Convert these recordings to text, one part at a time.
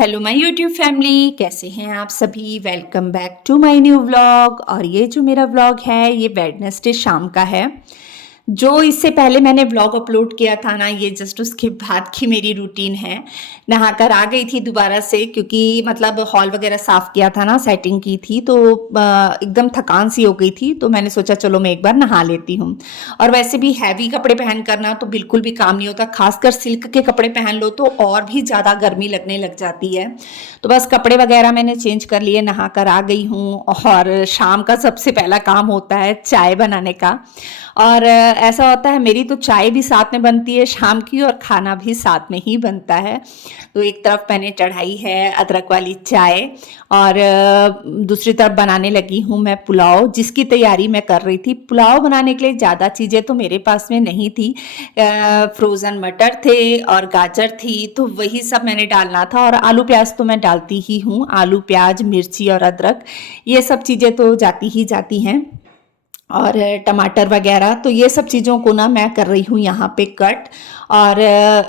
Hello my YouTube family, कैसे हैं आप सभी। Welcome back to my new vlog. और ये जो मेरा व्लॉग है ये वेडनेसडे शाम का है। जो इससे पहले मैंने व्लॉग अपलोड किया था ना, ये जस्ट उसके बाद की मेरी रूटीन है। नहाकर आ गई थी दोबारा से, क्योंकि मतलब हॉल वगैरह साफ़ किया था ना, सेटिंग की थी, तो एकदम थकान सी हो गई थी। तो मैंने सोचा चलो मैं एक बार नहा लेती हूँ। और वैसे भी हैवी कपड़े पहन करना तो बिल्कुल भी काम नहीं होता, खासकर सिल्क के कपड़े पहन लो तो और भी ज़्यादा गर्मी लगने लग जाती है। तो बस कपड़े वगैरह मैंने चेंज कर लिए, नहा कर आ गई हूँ। और शाम का सबसे पहला काम होता है चाय बनाने का। और ऐसा होता है, मेरी तो चाय भी साथ में बनती है शाम की, और खाना भी साथ में ही बनता है। तो एक तरफ मैंने चढ़ाई है अदरक वाली चाय, और दूसरी तरफ बनाने लगी हूँ मैं पुलाव, जिसकी तैयारी मैं कर रही थी। पुलाव बनाने के लिए ज़्यादा चीज़ें तो मेरे पास में नहीं थी। फ्रोज़न मटर थे और गाजर थी, तो वही सब मैंने डालना था। और आलू प्याज तो मैं डालती ही हूँ, आलू प्याज मिर्ची और अदरक, ये सब चीज़ें तो जाती ही जाती हैं। और टमाटर वगैरह, तो ये सब चीज़ों को ना मैं कर रही हूँ यहाँ पे कट। और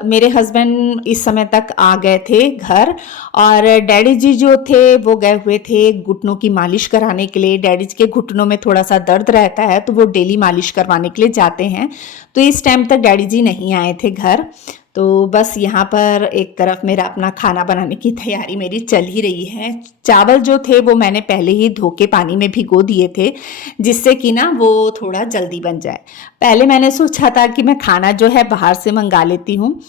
मेरे हस्बैंड इस समय तक आ गए थे घर। और डैडी जी जो थे वो गए हुए थे घुटनों की मालिश कराने के लिए। डैडी जी के घुटनों में थोड़ा सा दर्द रहता है, तो वो डेली मालिश करवाने के लिए जाते हैं। तो इस टाइम तक डैडी जी नहीं आए थे घर। तो बस यहाँ पर एक तरफ मेरा अपना खाना बनाने की तैयारी मेरी चल ही रही है। चावल जो थे वो मैंने पहले ही धो के पानी में भिगो दिए थे, जिससे कि ना वो थोड़ा जल्दी बन जाए। पहले मैंने सोचा था कि मैं खाना जो है बाहर से मंगा लेती हूँ,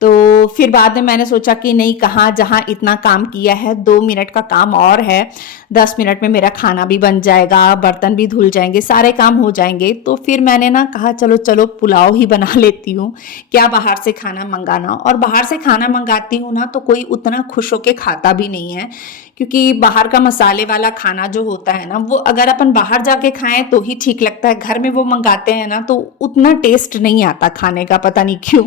तो फिर बाद में मैंने सोचा कि नहीं, कहाँ जहाँ इतना काम किया है, 2 मिनट का काम और है, 10 मिनट में मेरा खाना भी बन जाएगा, बर्तन भी धुल जाएंगे, सारे काम हो जाएंगे। तो फिर मैंने ना कहा चलो चलो पुलाव ही बना लेती हूँ, क्या बाहर से खाना मंगाना। और बाहर से खाना मंगाती हूँ ना तो कोई उतना खुश होके खाता भी नहीं है, क्योंकि बाहर का मसाले वाला खाना जो होता है ना, वो अगर अपन बाहर जाके खाएं तो ही ठीक लगता है। घर में वो मंगाते हैं ना तो उतना टेस्ट नहीं आता खाने का, पता नहीं क्यों।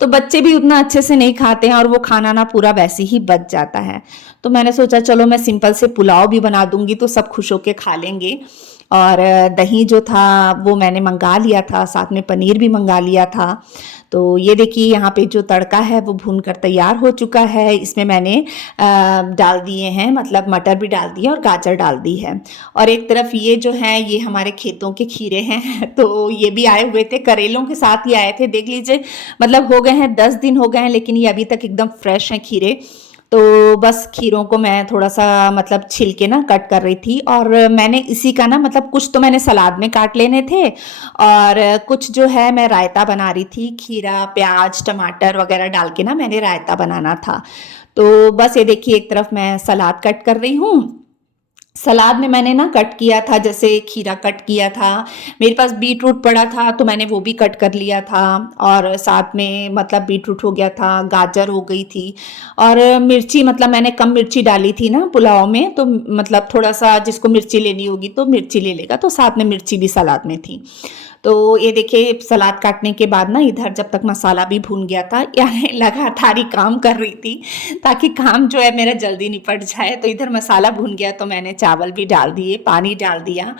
तो बच्चे भी उतना अच्छे से नहीं खाते हैं, और वो खाना ना पूरा वैसे ही बच जाता है। तो मैंने सोचा चलो मैं सिंपल से पुलाव भी बना दूंगी, तो सब खुश होके खा लेंगे। और दही जो था वो मैंने मंगा लिया था, साथ में पनीर भी मंगा लिया था। तो ये देखिए यहाँ पे जो तड़का है वो भूनकर तैयार हो चुका है। इसमें मैंने डाल दिए हैं, मतलब मटर भी डाल दिए और गाजर डाल दी है। और एक तरफ ये जो है ये हमारे खेतों के खीरे हैं, तो ये भी आए हुए थे, करेलों के साथ ही आए थे। देख लीजिए, मतलब हो गए हैं 10 दिन हो गए हैं, लेकिन ये अभी तक एकदम फ्रेश हैं खीरे। तो बस खीरों को मैं थोड़ा सा मतलब छिल के ना कट कर रही थी। और मैंने इसी का ना मतलब कुछ तो मैंने सलाद में काट लेने थे, और कुछ जो है मैं रायता बना रही थी। खीरा प्याज टमाटर वगैरह डाल के ना मैंने रायता बनाना था। तो बस ये देखिए, एक तरफ मैं सलाद कट कर रही हूँ। सलाद में मैंने ना कट किया था, जैसे खीरा कट किया था, मेरे पास बीट रूट पड़ा था तो मैंने वो भी कट कर लिया था। और साथ में मतलब बीट रूट हो गया था, गाजर हो गई थी। और मिर्ची, मतलब मैंने कम मिर्ची डाली थी ना पुलाव में, तो मतलब थोड़ा सा जिसको मिर्ची लेनी होगी तो मिर्ची ले लेगा, तो साथ में मिर्ची भी सलाद में थी। तो ये देखिए, सलाद काटने के बाद ना इधर जब तक मसाला भी भून गया था, यानी लगातार ही काम कर रही थी ताकि काम जो है मेरा जल्दी निपट जाए। तो इधर मसाला भून गया तो मैंने चावल भी डाल दिए, पानी डाल दिया।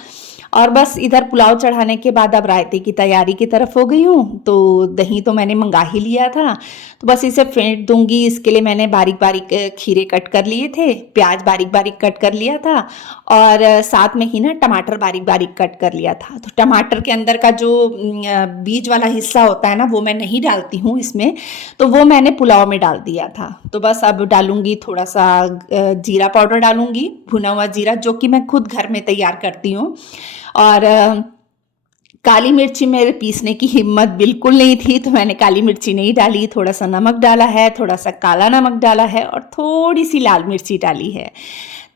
और बस इधर पुलाव चढ़ाने के बाद अब रायते की तैयारी की तरफ हो गई हूँ। तो दही तो मैंने मंगा ही लिया था, तो बस इसे फेंट दूंगी। इसके लिए मैंने बारीक बारीक खीरे कट कर लिए थे, प्याज बारीक बारीक कट कर लिया था, और साथ में ही ना टमाटर बारीक बारीक कट कर लिया था। तो टमाटर के अंदर का जो बीज वाला हिस्सा होता है ना, वो मैं नहीं डालती हूँ इसमें, तो वो मैंने पुलाव में डाल दिया था। तो बस अब डालूंगी थोड़ा सा जीरा पाउडर डालूंगी, भुना हुआ जीरा, जो कि मैं खुद घर में तैयार करती हूँ। और काली मिर्ची मेरे पीसने की हिम्मत बिल्कुल नहीं थी, तो मैंने काली मिर्ची नहीं डाली। थोड़ा सा नमक डाला है, थोड़ा सा काला नमक डाला है, और थोड़ी सी लाल मिर्ची डाली है।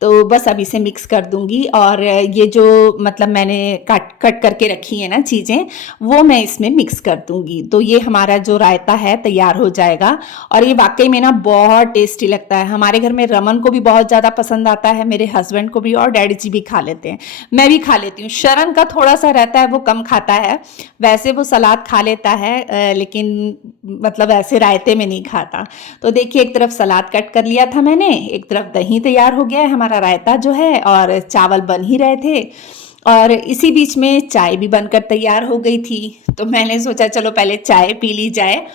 तो बस अब इसे मिक्स कर दूंगी। और ये जो मतलब मैंने कट करके रखी है ना चीज़ें, वो मैं इसमें मिक्स कर दूंगी। तो ये हमारा जो रायता है तैयार हो जाएगा। और ये वाकई में ना बहुत टेस्टी लगता है। हमारे घर में रमन को भी बहुत ज़्यादा पसंद आता है, मेरे हस्बैंड को भी, और डैडी जी भी खा लेते हैं, मैं भी खा लेती हूँ। शरण का थोड़ा सा रहता है, वो कम खाता है। वैसे वो सलाद खा लेता है, लेकिन मतलब ऐसे रायते में नहीं खाता। तो देखिए, एक तरफ सलाद कट कर लिया था मैंने, एक तरफ दही तैयार हो गया है, हमारा रायता जो है, और चावल बन ही रहे थे। और इसी बीच में चाय भी बनकर तैयार हो गई थी। तो मैंने सोचा चलो पहले चाय पी ली जाए।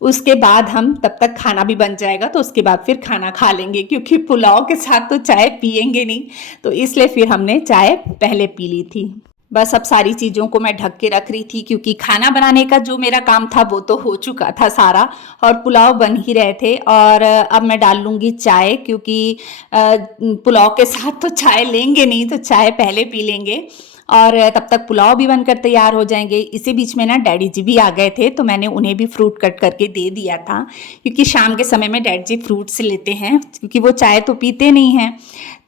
उसके बाद हम तब तक खाना भी बन जाएगा, तो उसके बाद फिर खाना खा लेंगे, क्योंकि पुलाव के साथ तो चाय पियेंगे नहीं, तो इसलिए फिर हमने चाय पहले पी ली थी। बस अब सारी चीज़ों को मैं ढक के रख रही थी, क्योंकि खाना बनाने का जो मेरा काम था वो तो हो चुका था सारा, और पुलाव बन ही रहे थे। और अब मैं डाल लूँगी चाय, क्योंकि पुलाव के साथ तो चाय लेंगे नहीं, तो चाय पहले पी लेंगे और तब तक पुलाव भी बनकर तैयार हो जाएंगे। इसी बीच में ना डैडी जी भी आ गए थे, तो मैंने उन्हें भी फ्रूट कट करके दे दिया था, क्योंकि शाम के समय में डैडी जी फ्रूट्स लेते हैं, क्योंकि वो चाय तो पीते नहीं हैं।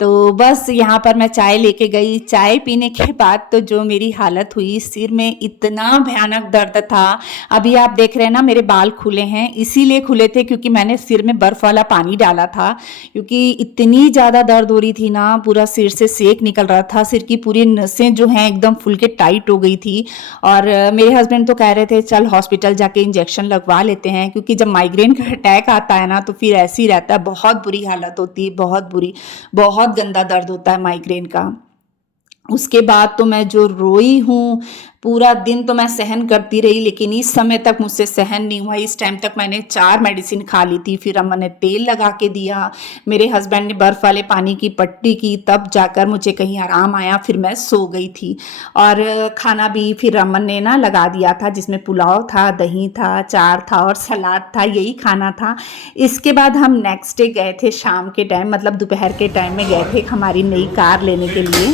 तो बस यहाँ पर मैं चाय लेके गई। चाय पीने के बाद तो जो मेरी हालत हुई, सिर में इतना भयानक दर्द था। अभी आप देख रहे हैं ना, मेरे बाल खुले हैं, इसीलिए खुले थे क्योंकि मैंने सिर में बर्फ़ वाला पानी डाला था, क्योंकि इतनी ज़्यादा दर्द हो रही थी ना, पूरा सिर से सेक निकल रहा था, सिर की पूरी नसें जो हैं एकदम फूल के टाइट हो गई थी। और मेरे हस्बैंड तो कह रहे थे चल हॉस्पिटल जाके इंजेक्शन लगवा लेते हैं, क्योंकि जब माइग्रेन का अटैक आता है ना तो फिर ऐसे ही रहता है, बहुत बुरी हालत होती है, बहुत बुरी, बहुत गंदा दर्द होता है माइग्रेन का। उसके बाद तो मैं जो रोई हूँ, पूरा दिन तो मैं सहन करती रही, लेकिन इस समय तक मुझसे सहन नहीं हुआ। इस टाइम तक मैंने 4 मेडिसिन खा ली थी, फिर अम्मा ने तेल लगा के दिया, मेरे हस्बैंड ने बर्फ़ वाले पानी की पट्टी की, तब जाकर मुझे कहीं आराम आया, फिर मैं सो गई थी। और खाना भी फिर अमन ने ना लगा दिया था, जिसमें पुलाव था, दही था, अचार था और सलाद था, यही खाना था। इसके बाद हम नेक्स्ट डे गए थे, शाम के टाइम, मतलब दोपहर के टाइम में गए थे हमारी नई कार लेने के लिए।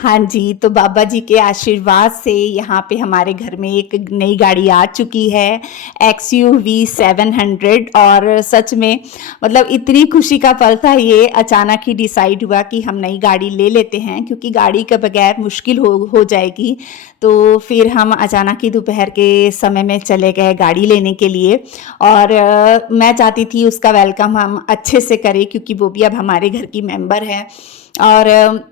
हाँ जी, तो बाबा जी के आशीर्वाद से यहाँ पे हमारे घर में एक नई गाड़ी आ चुकी है, XUV 700। और सच में मतलब इतनी खुशी का पल था ये, अचानक ही डिसाइड हुआ कि हम नई गाड़ी ले लेते हैं, क्योंकि गाड़ी के बगैर मुश्किल हो जाएगी। तो फिर हम अचानक ही दोपहर के समय में चले गए गाड़ी लेने के लिए। और मैं चाहती थी उसका वेलकम हम अच्छे से करें, क्योंकि वो भी अब हमारे घर की मेंबर है। और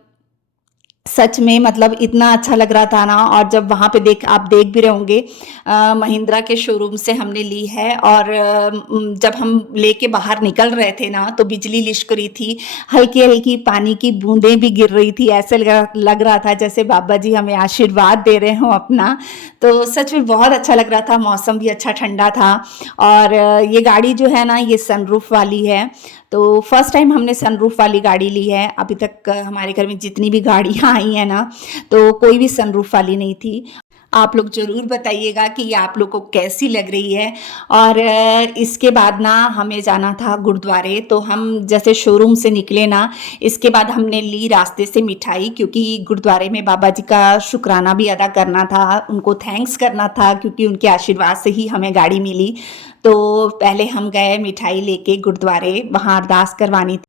सच में मतलब इतना अच्छा लग रहा था ना। और जब वहाँ पे आप देख भी रहे होंगे, महिंद्रा के शोरूम से हमने ली है। और जब हम लेके बाहर निकल रहे थे ना, तो बिजली लिशक रही थी, हल्की हल्की पानी की बूंदें भी गिर रही थी, ऐसे लग रहा था जैसे बाबा जी हमें आशीर्वाद दे रहे हों अपना। तो सच में बहुत अच्छा लग रहा था, मौसम भी अच्छा ठंडा था। और ये गाड़ी जो है ना, ये सनरूफ वाली है। तो फर्स्ट टाइम हमने सनरूफ वाली गाड़ी ली है। अभी तक हमारे घर में जितनी भी गाड़ियाँ आई हैं ना, तो कोई भी सनरूफ वाली नहीं थी। आप लोग ज़रूर बताइएगा कि ये आप लोग को कैसी लग रही है। और इसके बाद ना हमें जाना था गुरुद्वारे। तो हम जैसे शोरूम से निकले ना, इसके बाद हमने ली रास्ते से मिठाई, क्योंकि गुरुद्वारे में बाबा जी का शुक्राना भी अदा करना था, उनको थैंक्स करना था, क्योंकि उनके आशीर्वाद से ही हमें गाड़ी मिली। तो पहले हम गए मिठाई लेके गुरुद्वारे, वहाँ अरदास करवानी थी।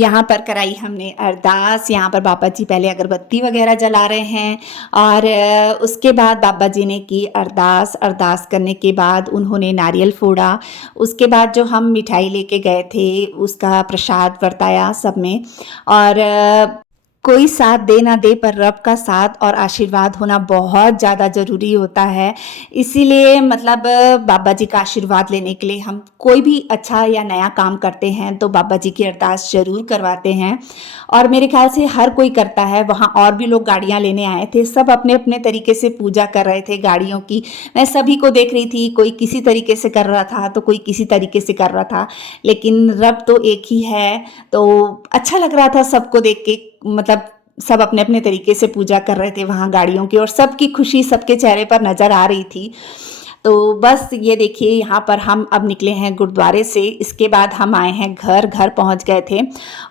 यहाँ पर कराई हमने अरदास। यहाँ पर बाबा जी पहले अगरबत्ती वगैरह जला रहे हैं और उसके बाद बाबा जी ने की अरदास। अरदास करने के बाद उन्होंने नारियल फोड़ा। उसके बाद जो हम मिठाई लेके गए थे उसका प्रसाद बरताया सब में। और कोई साथ दे ना दे पर रब का साथ और आशीर्वाद होना बहुत ज़्यादा ज़रूरी होता है। इसीलिए मतलब बाबा जी का आशीर्वाद लेने के लिए हम कोई भी अच्छा या नया काम करते हैं तो बाबा जी की अरदास ज़रूर करवाते हैं। और मेरे ख्याल से हर कोई करता है। वहाँ और भी लोग गाड़ियाँ लेने आए थे, सब अपने अपने तरीके से पूजा कर रहे थे गाड़ियों की। मैं सभी को देख रही थी, कोई किसी तरीके से कर रहा था तो कोई किसी तरीके से कर रहा था, लेकिन रब तो एक ही है। तो अच्छा लग रहा था सबको देख के, मतलब सब अपने अपने तरीके से पूजा कर रहे थे वहाँ गाड़ियों की, और सबकी खुशी सबके चेहरे पर नज़र आ रही थी। तो बस ये देखिए यहाँ पर हम अब निकले हैं गुरुद्वारे से। इसके बाद हम आए हैं घर। घर पहुँच गए थे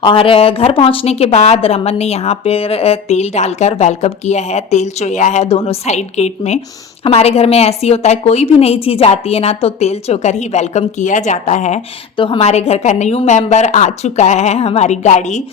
और घर पहुँचने के बाद रमन ने यहाँ पर तेल डालकर वेलकम किया है, तेल चोया है दोनों साइड गेट में। हमारे घर में ऐसी होता है, कोई भी नई चीज़ आती है ना तो तेल चोकर ही वेलकम किया जाता है। तो हमारे घर का न्यू मेंबर आ चुका है, हमारी गाड़ी।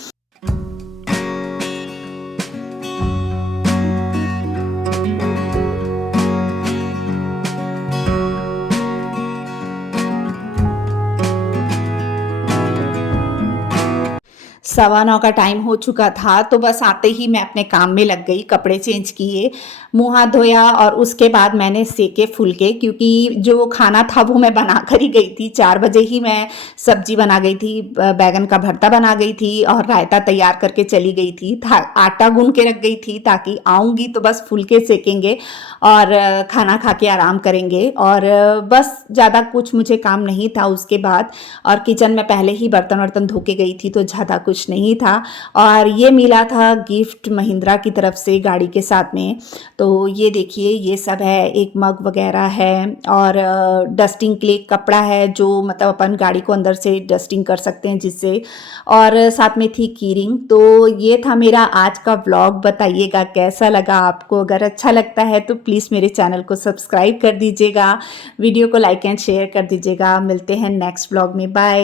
सवा 9 का टाइम हो चुका था तो बस आते ही मैं अपने काम में लग गई, कपड़े चेंज किए, मुंह हाथ धोया और उसके बाद मैंने सेके फुलके, क्योंकि जो खाना था वो मैं बना कर ही गई थी। 4 बजे ही मैं सब्जी बना गई थी, बैगन का भरता बना गई थी और रायता तैयार करके चली गई थी। आटा गूंद के रख गई थी ताकि आऊँगी तो बस फुलके सेकेंगे और खाना खा के आराम करेंगे। और बस ज़्यादा कुछ मुझे काम नहीं था उसके बाद। और किचन में पहले ही बर्तन वर्तन धो के गई थी तो ज़्यादा कुछ नहीं था। और ये मिला था गिफ्ट महिंद्रा की तरफ से गाड़ी के साथ में। तो ये देखिए ये सब है, एक मग वगैरह है और डस्टिंग के लिए कपड़ा है जो मतलब अपन गाड़ी को अंदर से डस्टिंग कर सकते हैं जिससे। और साथ में थी कीरिंग। तो ये था मेरा आज का व्लॉग। बताइएगा कैसा लगा आपको। अगर अच्छा लगता है तो प्लीज़ मेरे चैनल को सब्सक्राइब कर दीजिएगा, वीडियो को लाइक एंड शेयर कर दीजिएगा। मिलते हैं नेक्स्ट व्लॉग में, बाय।